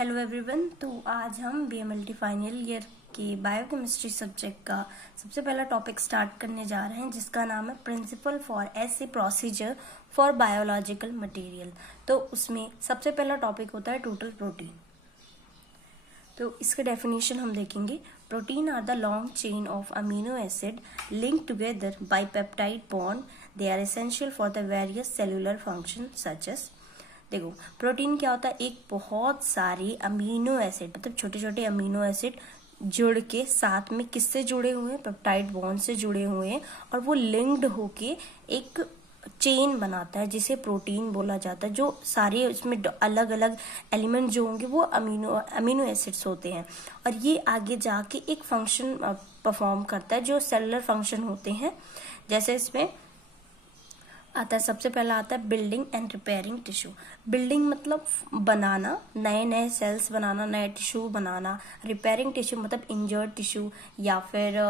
Hello everyone. तो आज हम बीएमएलटी फाइनल ईयर के बायोकेमिस्ट्री सब्जेक्ट का सबसे पहला टॉपिक स्टार्ट करने जा रहे हैं, जिसका नाम है प्रिंसिपल फॉर ऐसे प्रोसीजर फॉर बायोलॉजिकल मटेरियल। तो उसमें सबसे पहला टॉपिक होता है टोटल प्रोटीन। तो इसका डेफिनेशन हम देखेंगे। Protein are the long chain of amino acid link together by peptide bond. They are essential for the various cellular function such as. देखो, प्रोटीन क्या होता है? एक बहुत सारे अमीनो एसिड, मतलब छोटे छोटे अमीनो एसिड जुड़ के साथ में किससे जुड़े हुए हैं? पेप्टाइड बॉन्ड से जुड़े हुए हैं, और वो लिंक्ड होके एक चेन बनाता है जिसे प्रोटीन बोला जाता है। जो सारे उसमें अलग अलग एलिमेंट जो होंगे वो अमीनो एसिड्स होते हैं, और ये आगे जाके एक फंक्शन परफॉर्म करता है जो सेलुलर फंक्शन होते हैं। जैसे इसमें आता है, सबसे पहला आता है building and repairing tissue. Building मतलब बनाना, नए नए सेल्स बनाना, नए टिश्यू बनाना। रिपेयरिंग टिश्यू मतलब इंजर्ड टिश्यू, या फिर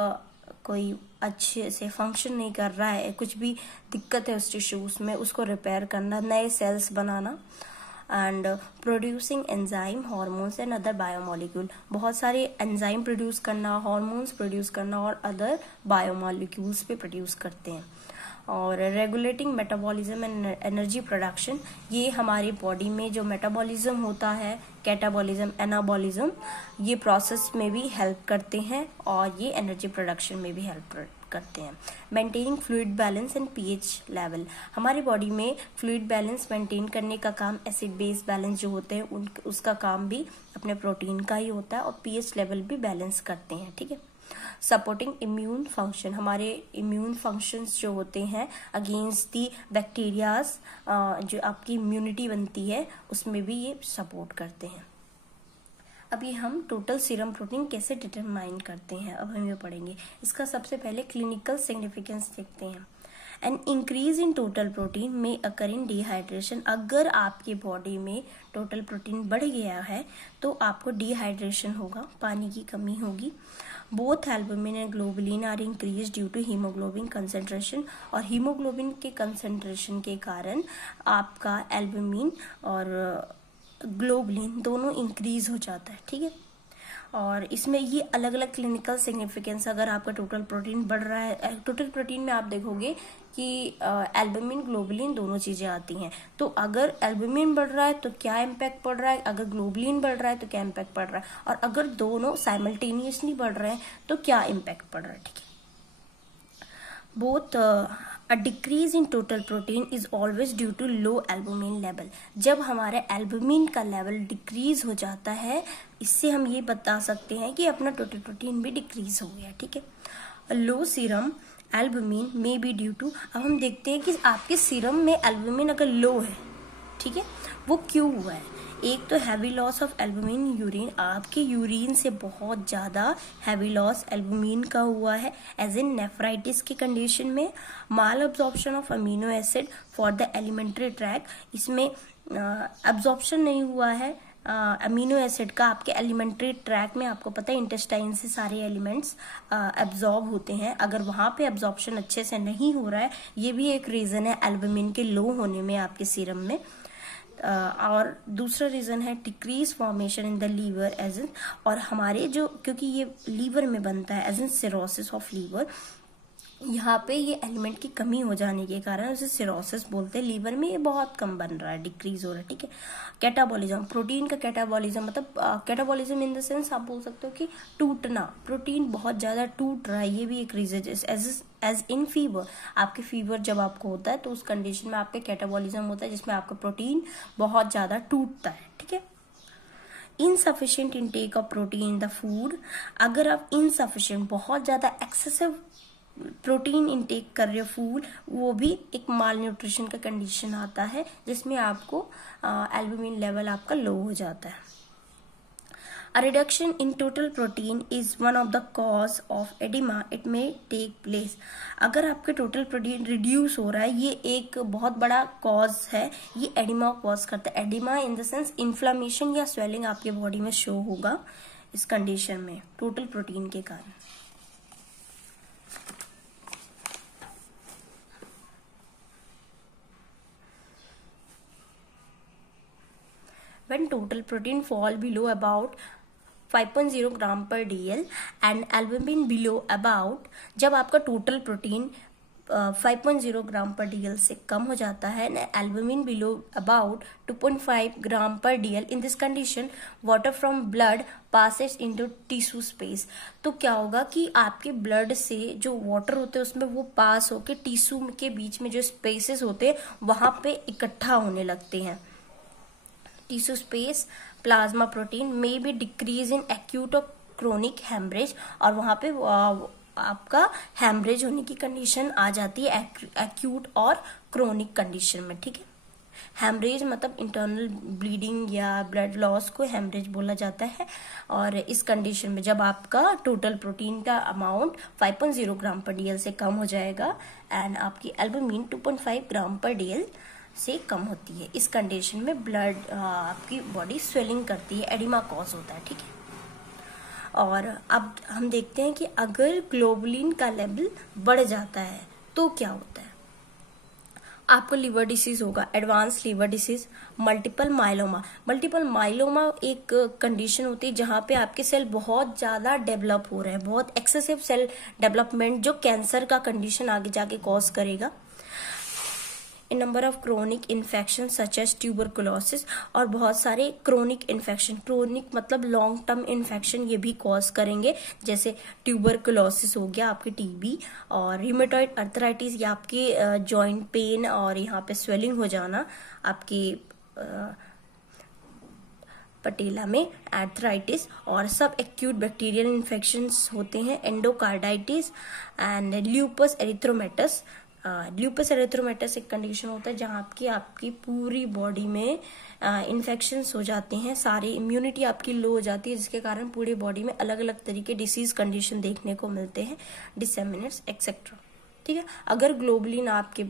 कोई अच्छे से फंक्शन नहीं कर रहा है, कुछ भी दिक्कत है उस टिश्यू में, उसको रिपेयर करना, नए सेल्स बनाना। And producing enzyme, hormones and other biomolecule. बहुत सारे एंजाइम प्रोड्यूस करना, हार्मोन्स प्रोड्यूस करना, और अदर बायोमोलिक्यूल्स भी प्रोड्यूस करते हैं। और regulating metabolism and energy production, ये हमारी बॉडी में जो मेटाबॉलिज्म होता है, कैटाबॉलिज्म, एनाबॉलिज्म, ये प्रोसेस में भी हेल्प करते हैं और ये एनर्जी प्रोडक्शन में भी हेल्प करते हैं। Maintaining fluid balance and pH level, हमारी बॉडी में फ्लूइड बैलेंस मेंटेन करने का काम, एसिड बेस बैलेंस जो होते हैं उसका काम भी अपने प्रोटीन का ही होता है, और पीएच लेवल भी बैलेंस करते हैं। ठीक है। सपोर्टिंग इम्यून फंक्शन, हमारे इम्यून फंक्शंस जो होते हैं अगेंस्ट दी बैक्टीरियाज, जो आपकी इम्यूनिटी बनती है उसमें भी ये सपोर्ट करते हैं। अभी हम टोटल सीरम प्रोटीन कैसे डिटरमाइन करते हैं, अब हम ये पढ़ेंगे। इसका सबसे पहले क्लिनिकल सिग्निफिकेंस देखते हैं। An increase in total protein में अकर इन डिहाइड्रेशन, अगर आपकी बॉडी में टोटल प्रोटीन बढ़ गया है तो आपको डिहाइड्रेशन होगा, पानी की कमी होगी। Both albumin and globulin are increase due to haemoglobin concentration, और हीमोग्लोबिन के कंसेंट्रेशन के कारण आपका एल्बुमिन और ग्लोबुलिन दोनों इंक्रीज हो जाता है। ठीक है। और इसमें ये अलग अलग क्लिनिकल सिग्निफिकेंस, अगर आपका टोटल प्रोटीन बढ़ रहा है, टोटल प्रोटीन में आप देखोगे कि एल्बुमिन, ग्लोबुलिन दोनों चीजें आती हैं। तो अगर एल्बुमिन बढ़ रहा है तो क्या इम्पैक्ट पड़ रहा है, अगर ग्लोबुलिन बढ़ रहा है तो क्या इम्पैक्ट पड़ रहा है, और अगर दोनों साइमल्टेनियसली बढ़ रहे हैं तो क्या इम्पैक्ट पड़ रहा है। ठीक है। Both a decrease in total protein is always due to low albumin level. जब हमारे एल्बुमिन का लेवल डिक्रीज हो जाता है, इससे हम ये बता सकते हैं कि अपना टोटल प्रोटीन भी डिक्रीज हो गया। ठीक है। Low serum albumin may be due to, अब हम देखते हैं कि आपके सीरम में एल्बुमिन अगर लो है, ठीक है, वो क्यों हुआ है? एक तो heavy loss of albumin urine, आपके यूरिन से बहुत ज्यादा हैवी लॉस एल्बुमिन का हुआ है, एज इन नेफ्राइटिस की कंडीशन में। Malabsorption of amino acid for the alimentary tract, इसमें अब्जॉर्प्शन नहीं हुआ है अमीनो एसिड का आपके एलिमेंट्री ट्रैक में। आपको पता है इंटेस्टाइन से सारे एलिमेंट्स एब्जॉर्ब होते हैं, अगर वहां पे एब्जॉर्प्शन अच्छे से नहीं हो रहा है, ये भी एक रीजन है एल्बुमिन के लो होने में आपके सीरम में। और दूसरा रीजन है decrease formation in the liver as in, और हमारे जो, क्योंकि ये लीवर में बनता है as in cirrhosis of liver, यहाँ पे ये एलिमेंट की कमी हो जाने के कारण उसे सिरोसिस बोलते हैं। लीवर में ये बहुत कम बन रहा है, डिक्रीज हो रहा है। ठीक है। कैटाबॉलिज्म, प्रोटीन का कैटाबॉलिज्म मतलब कैटाबॉलिज्म इन द सेंस आप बोल सकते हो कि टूटना, प्रोटीन बहुत ज्यादा टूट रहा है, ये भी एक रीजन। एज इन फीवर, आपके फीवर जब आपको होता है तो उस कंडीशन में आपके कैटाबॉलिज्म होता है जिसमें आपका प्रोटीन बहुत ज्यादा टूटता है। ठीक है। Insufficient intake of protein in the food, अगर आप इनसफिशियंट, बहुत ज्यादा एक्सेसिव प्रोटीन इनटेक कर रहे हो फूड, वो भी एक माल न्यूट्रिशन का कंडीशन आता है जिसमें आपको एल्बुमिन लेवल आपका लो हो जाता है। A reduction in total protein is one of the cause of edema. It may take place. अगर आपके टोटल प्रोटीन रिड्यूस हो रहा है, ये एक बहुत बड़ा कॉज है, ये एडिमा कॉज करता है। Oedema in the sense inflammation या स्वेलिंग आपके बॉडी में शो होगा इस कंडीशन में टोटल प्रोटीन के कारण। When total protein fall below about 5.0 ग्राम पर DL and albumin below about, जब आपका टोटल प्रोटीन 5.0 ग्राम पर DL से कम हो जाता है ना, एल्बुमिन बिलो अबाउट 2.5 ग्राम पर DL, in this condition water from blood passes into tissue space. तो क्या होगा कि आपके ब्लड से जो वाटर होते हैं उसमें वो पास होके टिश्यू के बीच में जो स्पेसेस होते हैं वहां पे इकट्ठा होने लगते हैं। Tissue space plasma protein may be decrease in acute और क्रोनिक हेमरेज, और वहां पे आपका हेमरेज होने की कंडीशन आ जाती है एक्यूट और क्रोनिक कंडीशन में, ठीक है। हेमरेज मतलब इंटरनल ब्लीडिंग या ब्लड लॉस को हेमरेज बोला जाता है। और इस कंडीशन में जब आपका टोटल प्रोटीन का अमाउंट 5.0 ग्राम पर DL से कम हो जाएगा एंड आपकी एल्बुमिन 2.5 ग्राम पर DL से कम होती है, इस कंडीशन में ब्लड आपकी बॉडी स्वेलिंग करती है, एडिमा कॉज होता है, ठीक है। और अब हम देखते हैं कि अगर ग्लोबुलिन का लेवल बढ़ जाता है तो क्या होता है। आपको लिवर डिसीज होगा, advance liver disease, multiple myeloma. Multiple myeloma एक कंडीशन होती है जहां पे आपके सेल बहुत ज्यादा डेवलप हो रहे हैं, बहुत एक्सेसिव सेल डेवलपमेंट, जो कैंसर का कंडीशन आगे जाके कॉज करेगा। In number of chronic infection such as tuberculosis, और बहुत सारे क्रोनिक इन्फेक्शन, क्रोनिक मतलब लॉन्ग टर्म इन्फेक्शन, ये भी कॉज करेंगे, जैसे ट्यूबरकुलोसिस हो गया, आपकी TB, और रिमेटॉइड अर्थराइटिस या आपकी जॉइंट पेन और यहाँ पे स्वेलिंग हो जाना, आपकी पटेला में आर्थराइटिस, और सब एक्यूट बैक्टीरियल इन्फेक्शंस होते हैं, एंडोकार्डाइटिस एंड ल्यूपस एरिथ्रोमेटस। ल्यूपस एरिथ्रोमेटस एक कंडीशन होता है जहां आपकी पूरी बॉडी में इन्फेक्शंस हो जाते हैं, सारी इम्यूनिटी आपकी लो हो जाती है, जिसके कारण पूरी बॉडी में अलग अलग तरीके डिसीज कंडीशन देखने को मिलते हैं, डिसेमिनेट्स एक्सेट्रा, ठीक है। अगर ग्लोबुलिन आपके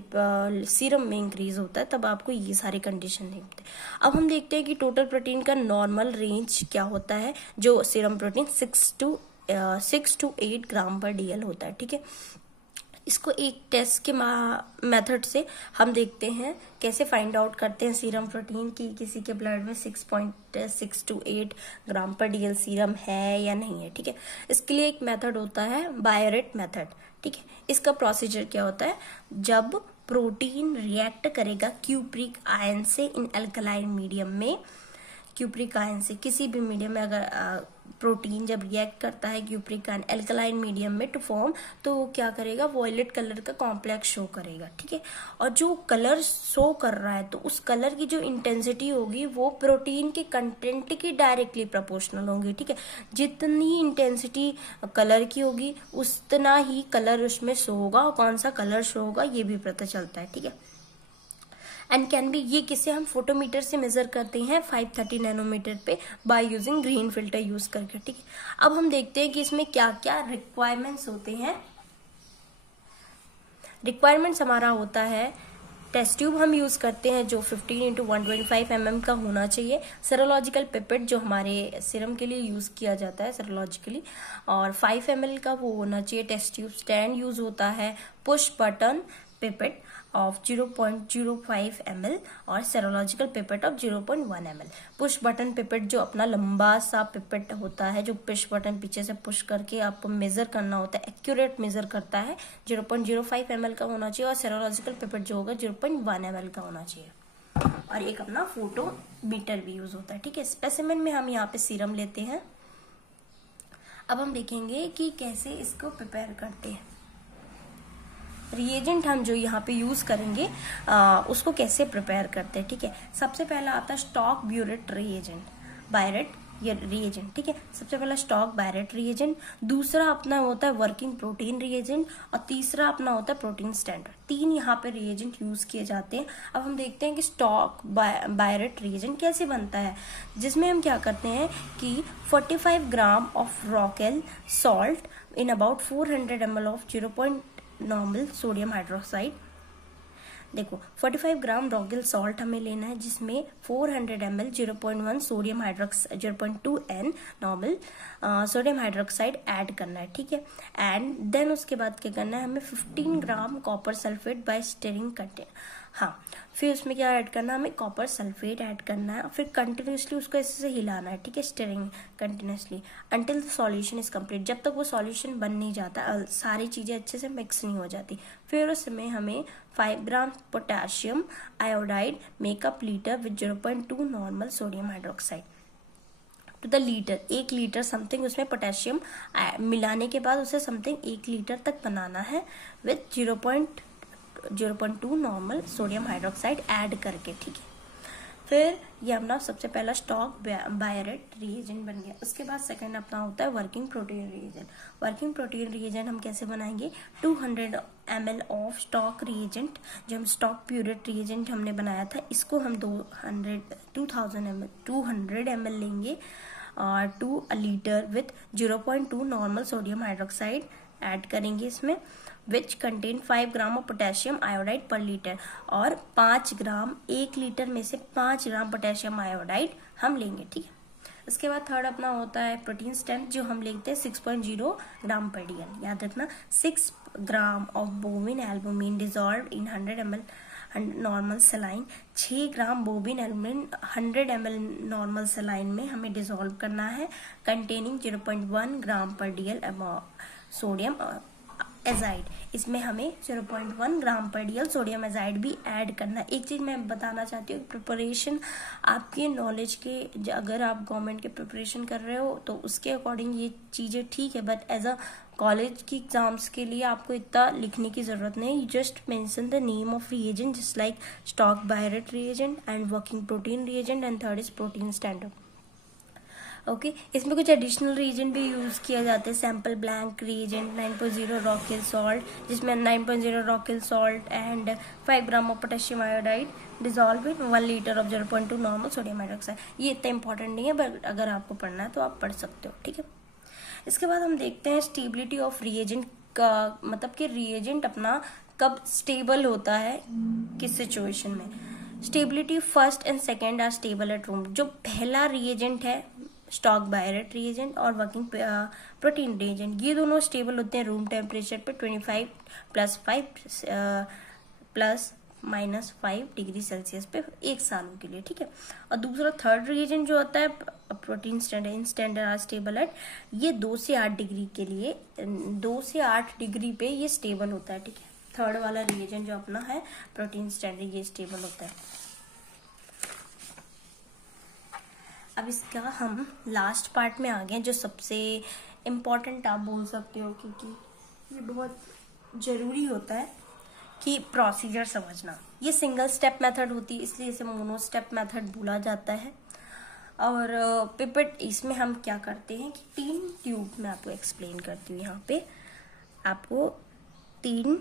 सीरम में इंक्रीज होता है तब आपको ये सारे कंडीशन नहीं होते। अब हम देखते हैं कि टोटल प्रोटीन का नॉर्मल रेंज क्या होता है, जो सीरम प्रोटीन 6 to 8 ग्राम पर DL होता है, ठीक है। इसको एक टेस्ट के मेथड से हम देखते हैं कैसे फाइंड आउट करते हैं सीरम प्रोटीन की किसी के ब्लड में 6.6 to 8 ग्राम पर DL सीरम है या नहीं है, ठीक है। इसके लिए एक मेथड होता है बायोरेट मेथड, ठीक है। इसका प्रोसीजर क्या होता है, जब प्रोटीन रिएक्ट करेगा क्यूप्रिक आयन से इन एल्कलाइन मीडियम में, क्यूप्रिक आयन से किसी भी मीडियम में अगर प्रोटीन जब रिएक्ट करता है क्यूप्रिक आयन एल्कलाइन मीडियम में टू फॉर्म, तो वो क्या करेगा, वॉयलेट कलर का कॉम्प्लेक्स शो करेगा, ठीक है। और जो कलर शो कर रहा है तो उस कलर की जो इंटेंसिटी होगी वो प्रोटीन के कंटेंट की डायरेक्टली प्रोपोर्शनल होगी, ठीक है। जितनी इंटेंसिटी कलर की होगी उतना ही कलर उसमें शो होगा, और कौन सा कलर शो होगा ये भी पता चलता है, ठीक है। एंड कैन बी, ये किसे हम फोटोमीटर से मेजर करते हैं 530 नैनोमीटर पे by using green filter use करके, ठीक है। अब हम देखते हैं कि इसमें क्या क्या रिक्वायरमेंट्स होते हैं। रिक्वायरमेंट्स हमारा होता है, टेस्ट ट्यूब हम यूज करते हैं जो 15 × 125 mm का होना चाहिए। सेरोलॉजिकल पिपेट जो हमारे सीरम के लिए यूज किया जाता है सेरोलॉजिकली, और 5 ml का वो होना चाहिए। टेस्ट ट्यूब स्टैंड यूज होता है, push button pipette of 0.05 ml और serological pipette of 0.1 ml। Push button pipette जो अपना लंबा सा पिपेट होता है, जो पुश बटन पीछे से पुश करके आपको मेजर करना होता है, एक्यूरेट मेजर करता है, 0.05 ml का होना चाहिए। और सेरोलॉजिकल पिपेट जो होगा 0.1 ml का होना चाहिए। और एक अपना फोटो मीटर भी यूज होता है, ठीक है। स्पेसिमेन में हम यहाँ पे सीरम लेते हैं। अब हम देखेंगे कि कैसे इसको प्रिपेयर करते हैं। रिएजेंट हम जो यहाँ पे यूज करेंगे उसको कैसे प्रिपेयर करते हैं, ठीक है। सबसे पहला आता है स्टॉक ब्यूरेट रिएजेंट, बायरेट ये रिएजेंट, ठीक है। सबसे पहला स्टॉक बायरेट रिएजेंट, दूसरा अपना होता है वर्किंग प्रोटीन रिएजेंट, और तीसरा अपना होता है प्रोटीन स्टैंडर्ड। 3 यहाँ पे रिएजेंट यूज किए जाते हैं। अब हम देखते हैं कि स्टॉक बायरेट रिएजेंट कैसे बनता है, जिसमें हम क्या करते हैं कि 45 ग्राम ऑफ रॉकेल salt in about 400 ml of 0. Normal sodium hydroxide. देखो 45 ग्राम रॉकेल सॉल्ट हमें लेना है, जिसमें 400 ml 0.1 sodium hydroxide 0.2 N normal sodium hydroxide add करना है, ठीक है। एंड देन उसके बाद क्या करना है, हमें 15 gram copper sulphate by steering container. हाँ, फिर उसमें क्या ऐड करना है, हमें कॉपर सल्फेट ऐड करना है, फिर कंटिन्यूसली उसको ऐसे से हिलाना है, ठीक है, stirring continuously until the solution is complete, जब तक वो सॉल्यूशन बन नहीं जाता, सारी चीज़ें अच्छे से मिक्स नहीं हो जाती। फिर उसमें हमें 5 gram potassium iodide make up litre with 0.2 normal sodium hydroxide to the litre, 1 litre something उसमें पोटेशियम मिलाने के बाद उसे समथिंग 1 लीटर तक बनाना है with 0.2 normal sodium hydroxide add करके, ठीक है। फिर ये अपना सबसे पहला स्टॉक बायरेट रिएजेंट बन गया। उसके बाद सेकंड अपना होता है working protein reagent. Working protein reagent हम कैसे बनाएंगे, 200 ml ऑफ स्टॉक रिएजेंट, जो हम स्टॉक प्यूरेट रिएजेंट हमने बनाया था, इसको हम 200 ml लेंगे और 2 litre with 0.2 normal sodium hydroxide add करेंगे इसमें, which contain 5 gram of potassium iodide पर लीटर, और 5 ग्राम, 1 लीटर में से 5 ग्राम पोटेशियम आयोडाइड हम लेंगे, ठीक है। इसके बाद थर्ड अपना होता है प्रोटीन स्ट्रेंथ, जो हम लेते हैं 6.0 ग्राम पर डीएल। याद रखना, 6 gram of बोविन albumin dissolve in 100 ml normal saline, 6 gram बोविन albumin 100 ml normal saline में हमें डिजॉल्व करना है, कंटेनिंग 0.1 ग्राम पर डीएल सोडियम एजाइड। इसमें हमें 0.1 ग्राम पर डीएल सोडियम एजाइड भी ऐड करना है। एक चीज मैं बताना चाहती हूँ, प्रिपरेशन आपके नॉलेज के, अगर आप गवर्नमेंट के प्रिपरेशन कर रहे हो तो उसके अकॉर्डिंग ये चीजें ठीक है, बट एज अ कॉलेज की एग्जाम्स के लिए आपको इतना लिखने की जरूरत नहीं। Just mention the name of reagent just like stock biuret reagent and working protein reagent and third is protein standard. Okay, इसमें कुछ एडिशनल रिएजेंट भी यूज किया जाता है, sample blank reagent, 9.0 Rochelle salt, जिसमें 9.0 Rochelle salt and 5 gram of potassium iodide dissolve in 1 litre of 0.2 normal sodium hydroxide. ये इतना important नहीं है, बट अगर आपको पढ़ना है तो आप पढ़ सकते हो, ठीक है। इसके बाद हम देखते हैं स्टेबिलिटी ऑफ रिएजेंट का, मतलब कि रिएजेंट अपना कब स्टेबल होता है, किस सिचुएशन में। Stability first and second are stable at room. जो पहला रिएजेंट है स्टॉक बायरेट रिएजेंट और वर्किंग प्रोटीन रिएजेंट, ये दोनों स्टेबल होते हैं रूम टेम्परेचर पे 25 + 5 डिग्री सेल्सियस पे 1 सालों के लिए, ठीक है। और दूसरा थर्ड रिएजेंट जो होता है protein standard are stable at, ये 2 से 8 डिग्री के लिए, 2 से 8 डिग्री पे ये स्टेबल होता है, ठीक है। थर्ड वाला रिएजेंट जो अपना है प्रोटीन स्टैंडर्ड, ये स्टेबल होता है। अब इसका हम लास्ट पार्ट में आ गए, जो सबसे इम्पोर्टेंट आप बोल सकते हो, क्योंकि ये बहुत जरूरी होता है कि प्रोसीजर समझना। ये सिंगल स्टेप मेथड होती है, इसलिए इसे मोनो स्टेप मेथड बोला जाता है। और पिपेट, इसमें हम क्या करते हैं कि 3 ट्यूब में आपको एक्सप्लेन करती हूँ। यहाँ पे आपको 3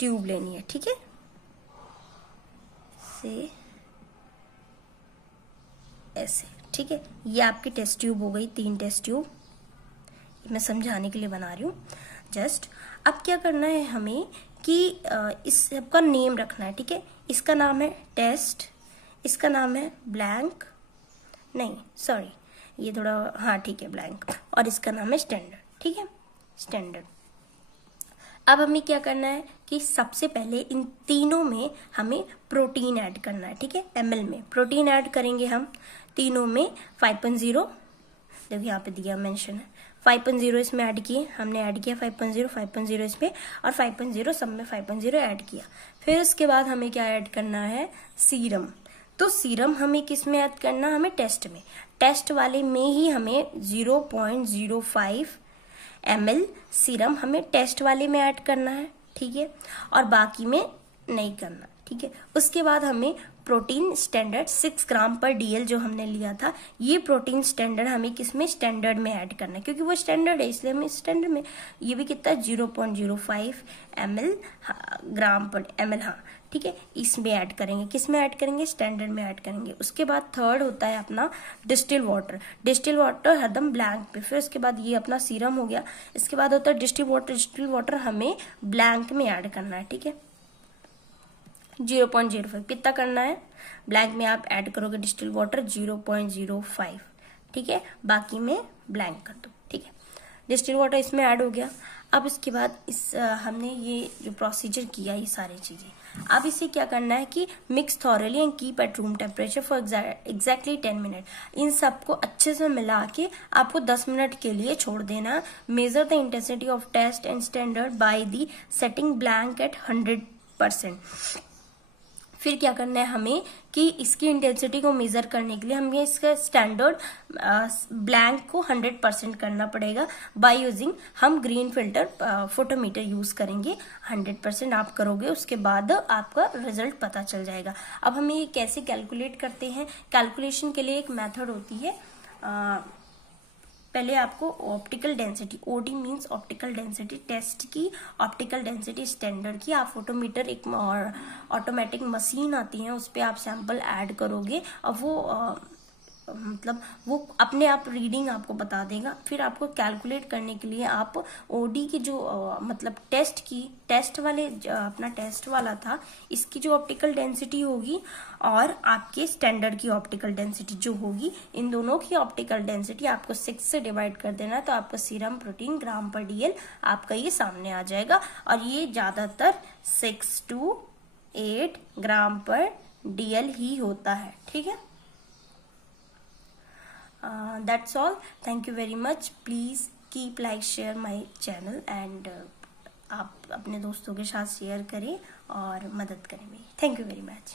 ट्यूब लेनी है, ठीक है, से ऐसे, ठीक है। ये आपकी टेस्ट ट्यूब हो गई, 3 टेस्ट ट्यूब, मैं समझाने के लिए बना रही हूँ जस्ट। अब क्या करना है हमें कि इस सबका नेम रखना है, ठीक है। इसका नाम है टेस्ट, इसका नाम है ब्लैंक, नहीं सॉरी ये थोड़ा, हाँ ठीक है ब्लैंक, और इसका नाम है स्टैंडर्ड, ठीक है, स्टैंडर्ड। अब हमें क्या करना है कि सबसे पहले इन तीनों में हमें प्रोटीन ऐड करना है, ठीक है। ml में प्रोटीन ऐड करेंगे हम तीनों में 5.0, देखो यहाँ पे दिया मेंशन है, 5.0 इसमें ऐड किए, हमने ऐड किया 5.0 इसमें, और 5.0 सब में 5.0 ऐड किया। फिर उसके बाद हमें क्या ऐड करना है, सीरम। तो सीरम हमें किस में ऐड करना, हमें टेस्ट में, टेस्ट वाले में ही हमें 0.05 ml सीरम हमें टेस्ट वाले में ऐड करना है, ठीक है, और बाकी में नहीं करना, ठीक है। उसके बाद हमें प्रोटीन स्टैंडर्ड 6 ग्राम पर डीएल जो हमने लिया था, ये प्रोटीन स्टैंडर्ड हमें किसमें, स्टैंडर्ड में ऐड करना है, क्योंकि वो स्टैंडर्ड है इसलिए हमें स्टैंडर्ड में, ये भी कितना 0.05 ml ग्राम पर ml, हाँ ठीक है, इसमें ऐड करेंगे, किसमें ऐड करेंगे, स्टैंडर्ड में ऐड करेंगे। उसके बाद थर्ड होता है अपना डिस्टिल वाटर, डिस्टिल वाटर हरदम ब्लैंक पे। फिर उसके बाद ये अपना सीरम हो गया, इसके बाद होता है डिस्टिल वाटर, डिस्टिल वाटर हमें ब्लैंक में ऐड करना है, ठीक है, 0.05 कितना करना है, ब्लैंक में आप ऐड करोगे डिस्टिल वाटर 0.05, ठीक है, बाकी में ब्लैंक कर दो, ठीक है। डिस्टिल वाटर इसमें ऐड हो गया। अब इसके बाद हमने ये जो प्रोसीजर किया ये सारी चीजें, अब इसे क्या करना है कि mix thoroughly and keep at room temperature for exactly 10 minute. इन सबको अच्छे से मिला के आपको 10 मिनट के लिए छोड़ देना। Measure the intensity of test and standard by the setting blank at 100%। फिर क्या करना है हमें कि इसकी इंटेंसिटी को मेजर करने के लिए हमें इसका स्टैंडर्ड ब्लैंक को 100% करना पड़ेगा। बाय यूजिंग हम ग्रीन फिल्टर फोटोमीटर यूज करेंगे। 100% आप करोगे, उसके बाद आपका रिजल्ट पता चल जाएगा। अब हम ये कैसे कैलकुलेट करते हैं, कैलकुलेशन के लिए एक मेथड होती है। पहले आपको optical density, OD means optical density, test की ऑप्टिकल डेंसिटी स्टैंडर्ड की, आप फोटोमीटर एक ऑटोमेटिक मशीन आती है उस पर आप सैंपल ऐड करोगे और वो अपने आप रीडिंग आपको बता देगा। फिर आपको कैलकुलेट करने के लिए आप ओडी की जो टेस्ट वाला था, इसकी जो ऑप्टिकल डेंसिटी होगी और आपके स्टैंडर्ड की ऑप्टिकल डेंसिटी जो होगी, इन दोनों की ऑप्टिकल डेंसिटी आपको 6 से डिवाइड कर देना, तो आपका सीरम प्रोटीन ग्राम पर डीएल आपका ये सामने आ जाएगा। और ये ज्यादातर 6 to 8 ग्राम पर डीएल ही होता है। ठीक है, that's all. Thank you very much. Please keep like, share my channel and आप अपने दोस्तों के साथ शेयर करें और मदद करें मेरी। Thank you very much.